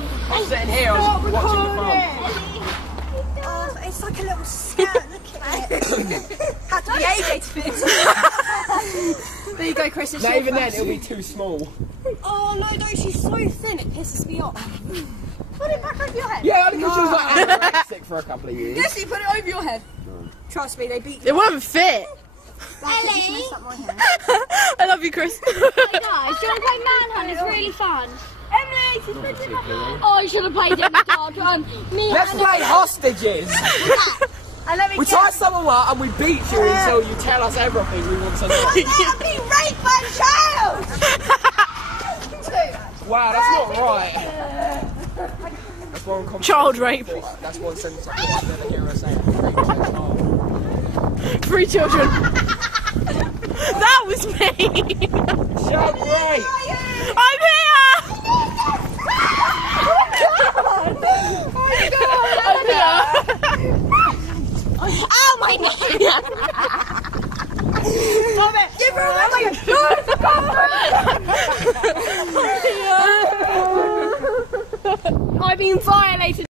man, I'm sitting here, I was watching the film. Oh, it's like a little skirt, look at it. Had to be AJ to fit. There you go, Chris. Not even then, it'll be too small. Oh no, she's so thin, it pisses me off. Put it back over your head. Yeah, because she was like anorexic for a couple of years. Jesse, put it over your head. Trust me, they beat you. It won't fit. Ellie! I love you, Chris. Hey guys, do you want to play Manhunt? It's really fun. Emily, she's putting it Oh, I should have played Demigod. Let's play hostages. And let me We tie someone up and we beat you until you tell us everything we want to know. Let me rape my child! Wow, that's not right. That's one Child rape. That's one sentence I've never hear her say. 3 children. That was me. Child rape. I'm here. Oh my god! Give her a I've been violated.